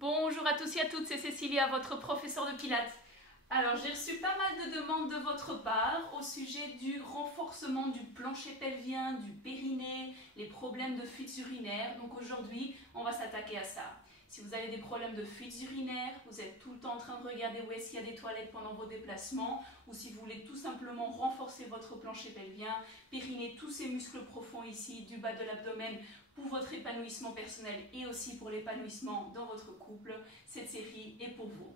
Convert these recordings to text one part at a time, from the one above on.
Bonjour à tous et à toutes, c'est Cécilia, votre professeure de pilates. Alors, j'ai reçu pas mal de demandes de votre part au sujet du renforcement du plancher pelvien, du périnée, les problèmes de fuites urinaires. Donc aujourd'hui, on va s'attaquer à ça. Si vous avez des problèmes de fuites urinaires, vous êtes tout le temps en train de regarder où est-ce qu'il y a des toilettes pendant vos déplacements, ou si vous voulez tout simplement renforcer votre plancher pelvien, périnée, tous ces muscles profonds ici, du bas de l'abdomen, pour votre épanouissement personnel et aussi pour l'épanouissement dans votre couple, cette série est pour vous.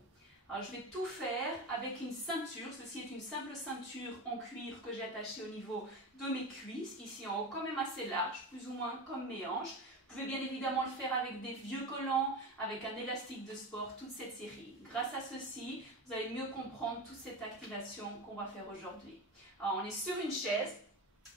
Alors, je vais tout faire avec une ceinture. Ceci est une simple ceinture en cuir que j'ai attachée au niveau de mes cuisses, ici en haut, quand même assez large, plus ou moins comme mes hanches. Vous pouvez bien évidemment le faire avec des vieux collants, avec un élastique de sport, toute cette série. Grâce à ceci, vous allez mieux comprendre toute cette activation qu'on va faire aujourd'hui. Alors, on est sur une chaise.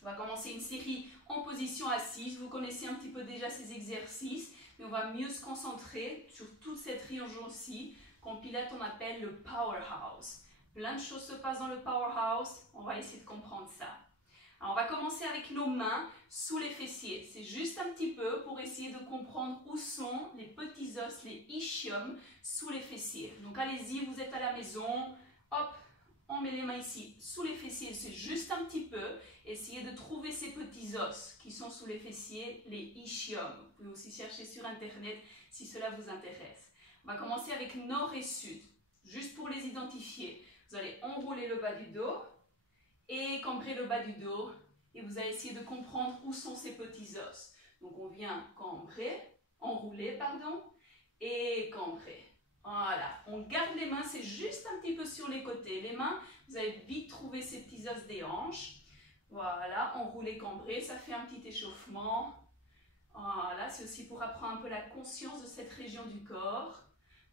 On va commencer une série en position assise. Vous connaissez un petit peu déjà ces exercices, mais on va mieux se concentrer sur toute cette région-ci qu'en pilates on appelle le powerhouse. Plein de choses se passent dans le powerhouse, on va essayer de comprendre ça. Alors on va commencer avec nos mains sous les fessiers. C'est juste un petit peu pour essayer de comprendre où sont les petits os, les ischiums, sous les fessiers. Donc allez-y, vous êtes à la maison, hop, on met les mains ici sous les fessiers, c'est juste un petit peu. Essayez de trouver ces petits os qui sont sous les fessiers, les ischiums. Vous pouvez aussi chercher sur internet si cela vous intéresse. On va commencer avec nord et sud, juste pour les identifier. Vous allez enrouler le bas du dos et cambrer le bas du dos. Et vous allez essayer de comprendre où sont ces petits os. Donc on vient enrouler, et cambrer. Voilà, on garde les mains, c'est juste un petit peu sur les côtés. Les mains, vous allez vite trouver ces petits os des hanches. Voilà, enrouler, cambrer, ça fait un petit échauffement. Voilà, c'est aussi pour apprendre un peu la conscience de cette région du corps.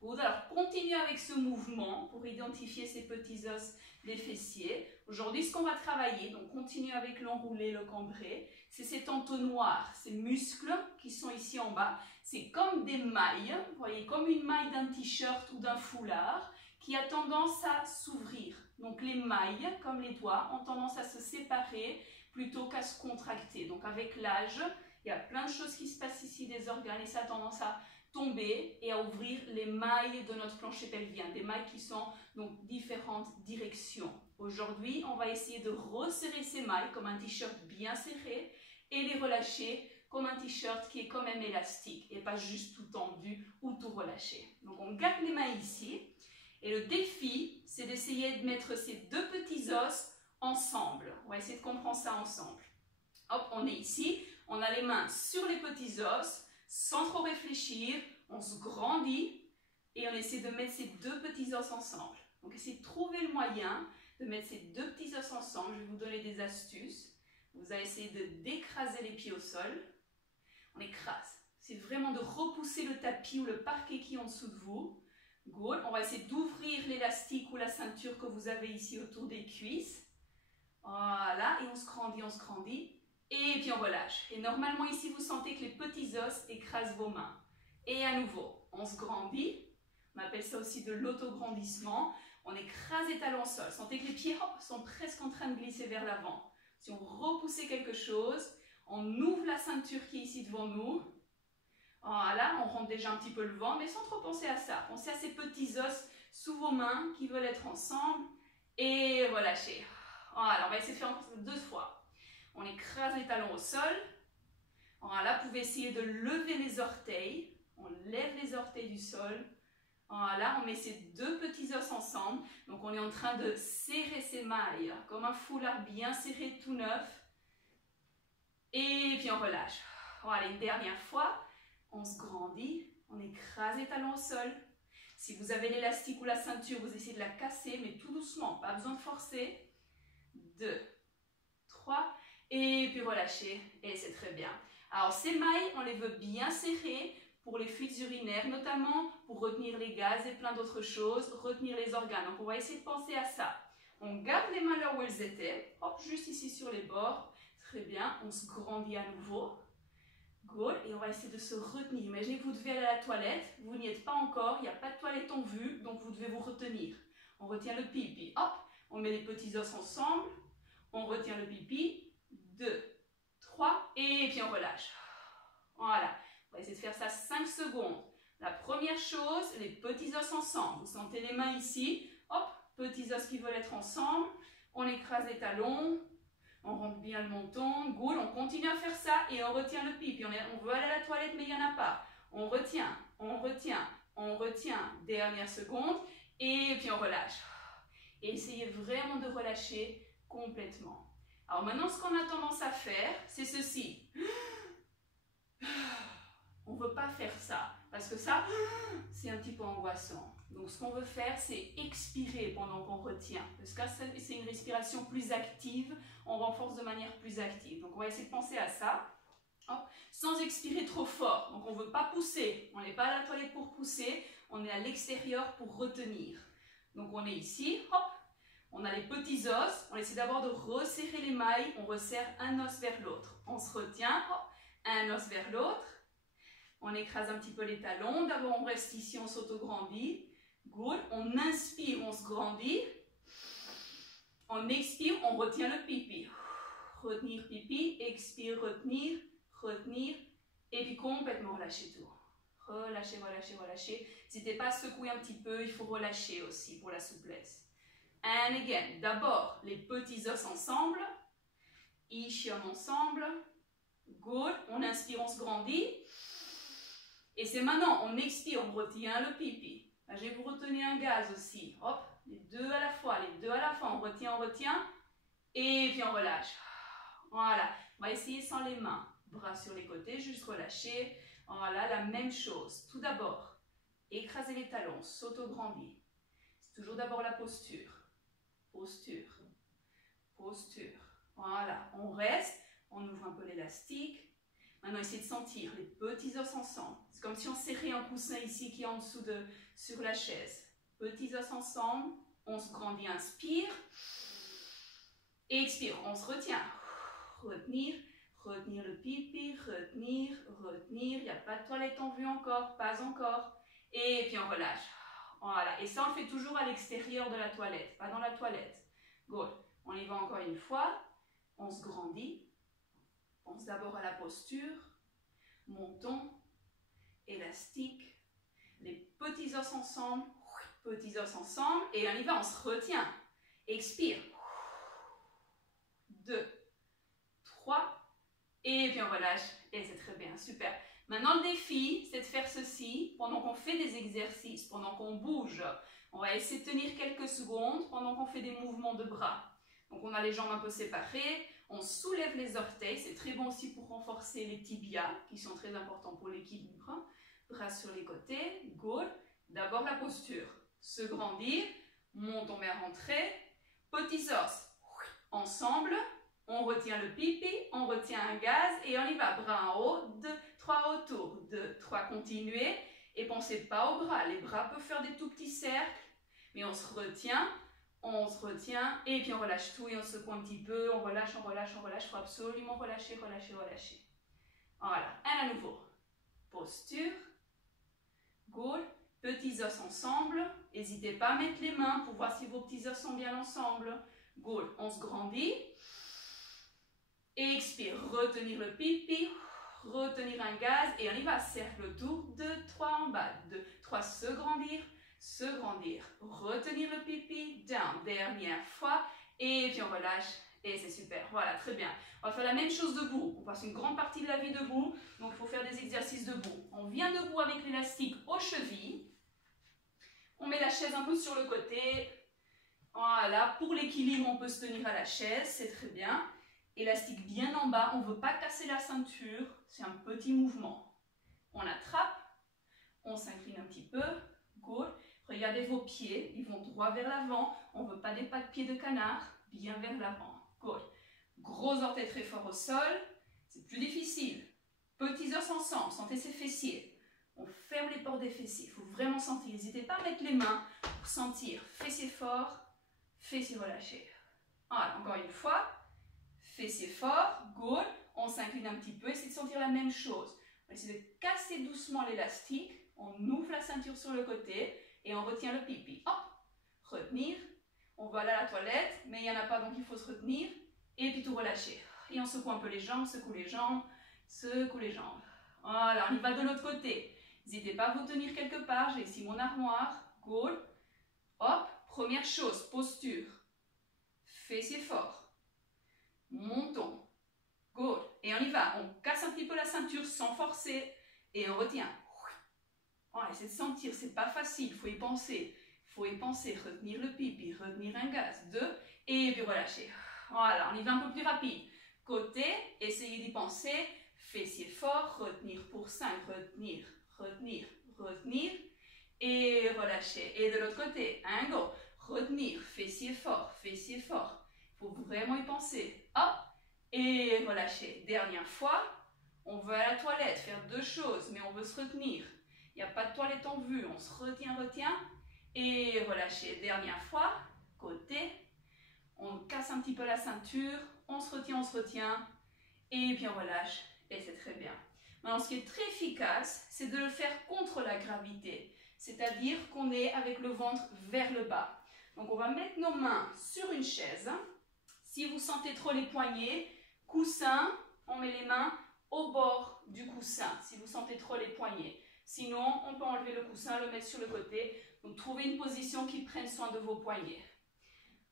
Good. Alors, continuez avec ce mouvement pour identifier ces petits os des fessiers. Aujourd'hui, ce qu'on va travailler, donc continuez avec l'enroulé, le cambré, c'est cet entonnoir, ces muscles qui sont ici en bas. C'est comme des mailles, vous voyez, comme une maille d'un t-shirt ou d'un foulard qui a tendance à s'ouvrir. Donc, les mailles, comme les doigts, ont tendance à se séparer plutôt qu'à se contracter. Donc, avec l'âge, il y a plein de choses qui se passent ici, des organes, et ça a tendance à tomber et à ouvrir les mailles de notre plancher pelvien, des mailles qui sont donc différentes directions. Aujourd'hui, on va essayer de resserrer ces mailles comme un t-shirt bien serré et les relâcher comme un t-shirt qui est quand même élastique et pas juste tout tendu ou tout relâché. Donc on garde les mains ici et le défi, c'est d'essayer de mettre ces deux petits os ensemble. On va essayer de comprendre ça ensemble. Hop, on est ici, on a les mains sur les petits os, sans trop réfléchir, on se grandit et on essaie de mettre ces deux petits os ensemble. Donc essayez de trouver le moyen de mettre ces deux petits os ensemble. Je vais vous donner des astuces. Vous allez essayer d'écraser les pieds au sol. On écrase. C'est vraiment de repousser le tapis ou le parquet qui est en dessous de vous. Good. On va essayer d'ouvrir l'élastique ou la ceinture que vous avez ici autour des cuisses. Voilà. Et on se grandit. Et puis on relâche. Et normalement ici, vous sentez que les petits os écrasent vos mains. Et à nouveau, on se grandit. On appelle ça aussi de l'autograndissement. On écrase les talons au sol. Sentez que les pieds sont presque en train de glisser vers l'avant. Si on repousse quelque chose, on ouvre la ceinture qui est ici devant nous. Voilà, on rentre déjà un petit peu le ventre, mais sans trop penser à ça. Pensez à ces petits os sous vos mains qui veulent être ensemble. Et relâchez. Voilà, on va essayer de faire encore 2 fois. On écrase les talons au sol. Voilà, vous pouvez essayer de lever les orteils. On lève les orteils du sol. Voilà, on met ces deux petits os ensemble. Donc on est en train de serrer ces mailles comme un foulard bien serré, tout neuf. Et puis on relâche. Voilà, une dernière fois. On se grandit. On écrase les talons au sol. Si vous avez l'élastique ou la ceinture, vous essayez de la casser, mais tout doucement. Pas besoin de forcer. 2, 3. Et puis relâcher, et c'est très bien. Alors ces mailles, on les veut bien serrées pour les fuites urinaires, notamment pour retenir les gaz et plein d'autres choses, retenir les organes. Donc on va essayer de penser à ça. On garde les mains là où elles étaient, hop, juste ici sur les bords. Très bien, on se grandit à nouveau. Good, et on va essayer de se retenir. Imaginez que vous devez aller à la toilette, vous n'y êtes pas encore, il n'y a pas de toilette en vue, donc vous devez vous retenir. On retient le pipi, hop, on met les petits os ensemble, on retient le pipi. 2, 3, et puis on relâche. Voilà, on va essayer de faire ça 5 secondes. La première chose, les petits os ensemble. Vous sentez les mains ici. Hop, petits os qui veulent être ensemble. On écrase les talons. On rentre bien le menton. Good. On continue à faire ça et on retient le pipi. On veut aller à la toilette mais il n'y en a pas. On retient, on retient, on retient. Dernière seconde. Et puis on relâche. Et essayez vraiment de relâcher complètement. Alors maintenant, ce qu'on a tendance à faire, c'est ceci. On ne veut pas faire ça, parce que ça, c'est un petit peu angoissant. Donc ce qu'on veut faire, c'est expirer pendant qu'on retient. Parce que c'est une respiration plus active, on renforce de manière plus active. Donc on va essayer de penser à ça, hop, sans expirer trop fort. Donc on ne veut pas pousser, on n'est pas à la toilette pour pousser, on est à l'extérieur pour retenir. Donc on est ici, hop. On a les petits os, on essaie d'abord de resserrer les mailles, on resserre un os vers l'autre. On se retient, hop, un os vers l'autre. On écrase un petit peu les talons. D'abord, on reste ici, on s'auto-grandit. Good. On inspire, on se grandit. On expire, on retient le pipi. Retenir pipi, expire, retenir, retenir. Et puis complètement relâcher tout. Relâcher, relâcher, relâcher. N'hésitez pas à secouer un petit peu, il faut relâcher aussi pour la souplesse. And again, d'abord les petits os ensemble, ischium ensemble, good, on inspire, on se grandit, et c'est maintenant, on expire, on retient le pipi. Là, je vais vous retenir un gaz aussi, hop, les deux à la fois, on retient, et puis on relâche. Voilà, on va essayer sans les mains, bras sur les côtés, juste relâcher, voilà, la même chose. Tout d'abord, écraser les talons, s'auto-grandit, c'est toujours d'abord la posture. Posture, posture. Voilà, on reste, on ouvre un peu l'élastique. Maintenant, essayez de sentir les petits os ensemble. C'est comme si on serrait un coussin ici qui est en dessous sur la chaise. Petits os ensemble, on se grandit, inspire. Expire, on se retient. Retenir, retenir le pipi, retenir, retenir. Il n'y a pas de toilette en vue encore, pas encore. Et puis on relâche. Voilà, et ça on le fait toujours à l'extérieur de la toilette, pas dans la toilette. Good. On y va encore une fois. On se grandit. Pense d'abord à la posture. Menton, élastique. Les petits os ensemble. Petits os ensemble. Et on y va, on se retient. Expire. 2, 3. Et puis on relâche. Et c'est très bien, super. Maintenant, le défi, c'est de faire ceci pendant qu'on fait des exercices, pendant qu'on bouge. On va essayer de tenir quelques secondes pendant qu'on fait des mouvements de bras. Donc, on a les jambes un peu séparées, on soulève les orteils. C'est très bon aussi pour renforcer les tibias, qui sont très importants pour l'équilibre. Bras sur les côtés, good. D'abord, la posture. Se grandir, menton vers rentrer. Petits os, ensemble. On retient le pipi, on retient un gaz et on y va. Bras en haut, 2, 3 autour, 2, 3, continuez. Et pensez pas aux bras, les bras peuvent faire des tout petits cercles, mais on se retient et puis on relâche tout et on secoue un petit peu, on relâche, on relâche, on relâche. Il faut absolument relâcher, relâcher, relâcher. Voilà, et à nouveau. Posture, good. Petits os ensemble, n'hésitez pas à mettre les mains pour voir si vos petits os sont bien ensemble. Good, on se grandit. Expire, retenir le pipi, retenir un gaz et on y va, cercle autour, 2, 3 en bas, 2, 3, se grandir, retenir le pipi, down, dernière fois et puis on relâche et c'est super, voilà, très bien. On va faire la même chose debout, on passe une grande partie de la vie debout, donc il faut faire des exercices debout. On vient debout avec l'élastique aux chevilles, on met la chaise un peu sur le côté, voilà, pour l'équilibre on peut se tenir à la chaise, c'est très bien. Élastique bien en bas, on ne veut pas casser la ceinture, c'est un petit mouvement. On attrape, on s'incline un petit peu, good. Regardez vos pieds, ils vont droit vers l'avant, on ne veut pas des pas de pied de canard, bien vers l'avant, good. Gros orteils très fort au sol, c'est plus difficile. Petits os ensemble, sentez ces fessiers. On ferme les portes des fessiers, il faut vraiment sentir. N'hésitez pas à mettre les mains pour sentir. Fessiers forts, fessiers relâchés. Voilà, encore une fois. Fessiers forts, good. On s'incline un petit peu, essayez de sentir la même chose. On va essayer de casser doucement l'élastique. On ouvre la ceinture sur le côté et on retient le pipi. Hop, retenir. On va aller à la toilette, mais il n'y en a pas donc il faut se retenir. Et puis tout relâcher. Et on secoue un peu les jambes, secoue les jambes, secoue les jambes. Voilà, on y va de l'autre côté. N'hésitez pas à vous tenir quelque part. J'ai ici mon armoire. Good. Hop. Première chose, posture. Fessiers forts. Montons. Good. Et on y va. On casse un petit peu la ceinture sans forcer. Et on retient. On essaie de sentir. C'est pas facile. Il faut y penser. Il faut y penser. Retenir le pipi. Retenir un gaz. 2. Et puis relâcher. Voilà. On y va un peu plus rapide. Côté. Essayez d'y penser. Fessiers forts. Retenir pour 5. Retenir. Retenir. Retenir. Et relâcher. Et de l'autre côté. Un go. Retenir. Fessiers forts. Fessiers forts. Il faut vraiment y penser. Hop. Et relâcher. Dernière fois, on veut à la toilette faire 2 choses, mais on veut se retenir. Il n'y a pas de toilette en vue, on se retient, et relâcher. Dernière fois, côté, on casse un petit peu la ceinture, on se retient, et puis on relâche, et c'est très bien. Maintenant, ce qui est très efficace, c'est de le faire contre la gravité, c'est-à-dire qu'on est avec le ventre vers le bas. Donc on va mettre nos mains sur une chaise. Si vous sentez trop les poignets, coussin, on met les mains au bord du coussin, si vous sentez trop les poignets. Sinon, on peut enlever le coussin, le mettre sur le côté. Donc, trouvez une position qui prenne soin de vos poignets.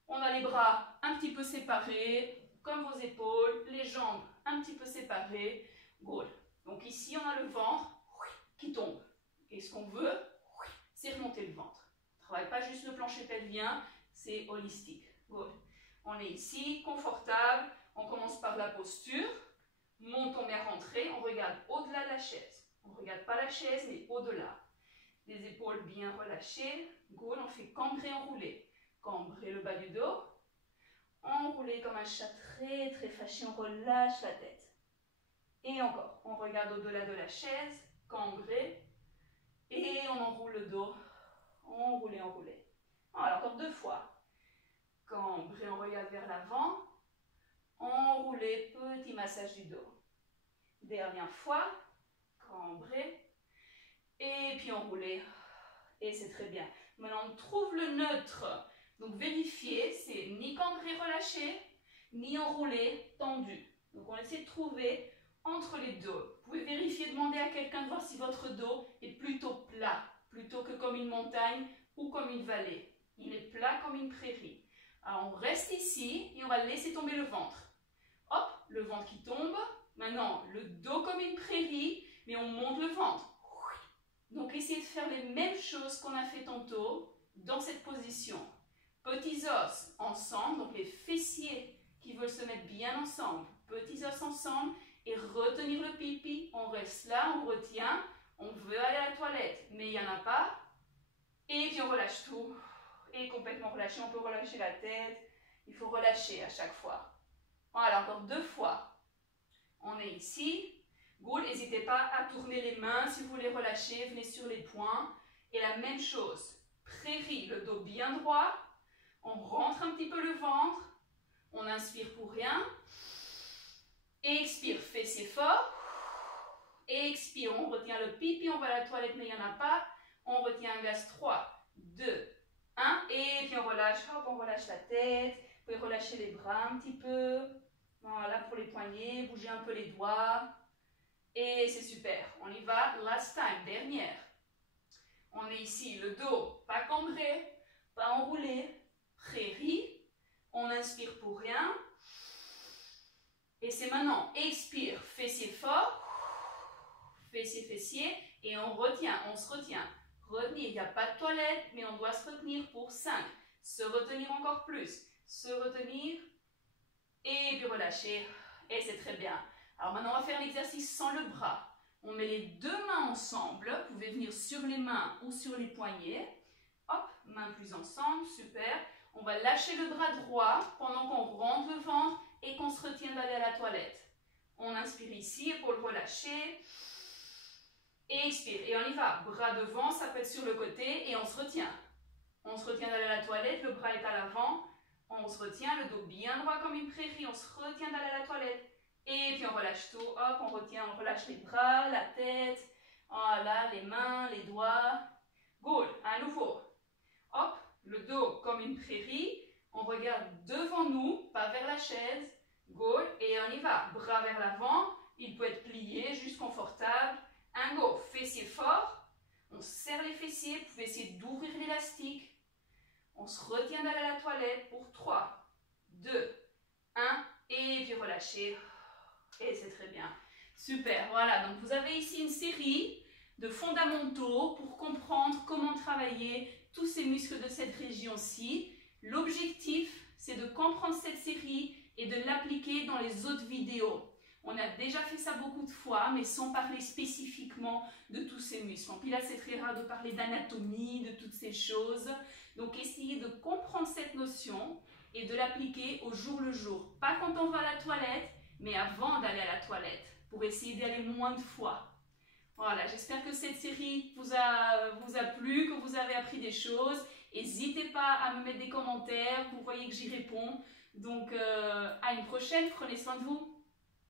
On a les bras un petit peu séparés, comme vos épaules, les jambes un petit peu séparées. Good. Donc, ici, on a le ventre qui tombe. Et ce qu'on veut, c'est remonter le ventre. On ne travaille pas juste le plancher pelvien, c'est holistique. Good. On est ici, confortable. On commence par la posture. Montons bien rentré. On regarde au-delà de la chaise. On ne regarde pas la chaise, mais au-delà. Les épaules bien relâchées. Good. On fait cambrer, enrouler. Cambrer le bas du dos. Enrouler comme un chat très très fâché. On relâche la tête. Et encore. On regarde au-delà de la chaise. Cambrer. Et on enroule le dos. Enrouler, enrouler. Alors, encore 2 fois. Cambrer, on regarde vers l'avant. Enrouler, petit massage du dos. Dernière fois. Cambrer. Et puis enrouler. Et c'est très bien. Maintenant, on trouve le neutre. Donc, vérifiez, c'est ni cambré relâché, ni enroulé tendu. Donc, on essaie de trouver entre les deux. Vous pouvez vérifier, demander à quelqu'un de voir si votre dos est plutôt plat, plutôt que comme une montagne ou comme une vallée. Il est plat comme une prairie. Alors, on reste ici et on va laisser tomber le ventre. Hop, le ventre qui tombe. Maintenant, le dos comme une prairie, mais on monte le ventre. Donc, essayez de faire les mêmes choses qu'on a fait tantôt dans cette position. Petits os ensemble, donc les fessiers qui veulent se mettre bien ensemble. Petits os ensemble et retenir le pipi. On reste là, on retient. On veut aller à la toilette, mais il n'y en a pas. Et puis on relâche tout. Et complètement relâché, on peut relâcher la tête. Il faut relâcher à chaque fois. Voilà, encore 2 fois. On est ici. Good, n'hésitez pas à tourner les mains. Si vous voulez relâcher, venez sur les poings. Et la même chose. Prairie, le dos bien droit. On rentre un petit peu le ventre. On inspire pour rien. Expire, fessiers fort. Expire, on retient le pipi. On va à la toilette, mais il n'y en a pas. On retient un gaz. 3, 2, 1. Et puis on relâche. Hop, on relâche la tête. Vous pouvez relâcher les bras un petit peu. Voilà, pour les poignets. Bougez un peu les doigts. Et c'est super. On y va. Last time, dernière. On est ici, le dos, pas cambré, pas enroulé. Prairie. On inspire pour rien. Et c'est maintenant. Expire, fessiers fort. Fessiers, fessiers. Et on retient, on se retient. Retenir, il n'y a pas de toilette, mais on doit se retenir pour 5. Se retenir encore plus. Se retenir. Et puis relâcher. Et c'est très bien. Alors maintenant, on va faire l'exercice sans le bras. On met les 2 mains ensemble. Vous pouvez venir sur les mains ou sur les poignets. Hop, mains plus ensemble, super. On va lâcher le bras droit pendant qu'on rentre le ventre et qu'on se retient d'aller à la toilette. On inspire ici, épaules relâchées. Et expire. Et on y va. Bras devant, ça peut être sur le côté et on se retient. On se retient d'aller à la toilette, le bras est à l'avant. On se retient, le dos bien droit comme une prairie. On se retient d'aller à la toilette. Et puis on relâche tout, hop, on retient, on relâche les bras, la tête, voilà, les mains, les doigts. Good, à nouveau. Hop, le dos comme une prairie, on regarde devant nous, pas vers la chaise. Good, et on y va, bras vers l'avant, il peut être plié, juste confortable. Un go, fessiers fort, On serre les fessiers, vous pouvez essayer d'ouvrir l'élastique. On se retient d'aller à la toilette pour 3, 2, 1 et puis relâchez. Et c'est très bien. Super, voilà. Donc vous avez ici une série de fondamentaux pour comprendre comment travailler tous ces muscles de cette région-ci. L'objectif, c'est de comprendre cette série et de l'appliquer dans les autres vidéos. On a déjà fait ça beaucoup de fois, mais sans parler spécifiquement de tous ces muscles. En pilates, c'est très rare de parler d'anatomie, de toutes ces choses. Donc, essayez de comprendre cette notion et de l'appliquer au jour le jour. Pas quand on va à la toilette, mais avant d'aller à la toilette, pour essayer d'y aller moins de fois. Voilà, j'espère que cette série vous a plu, que vous avez appris des choses. N'hésitez pas à me mettre des commentaires, vous voyez que j'y réponds. Donc, à une prochaine, prenez soin de vous.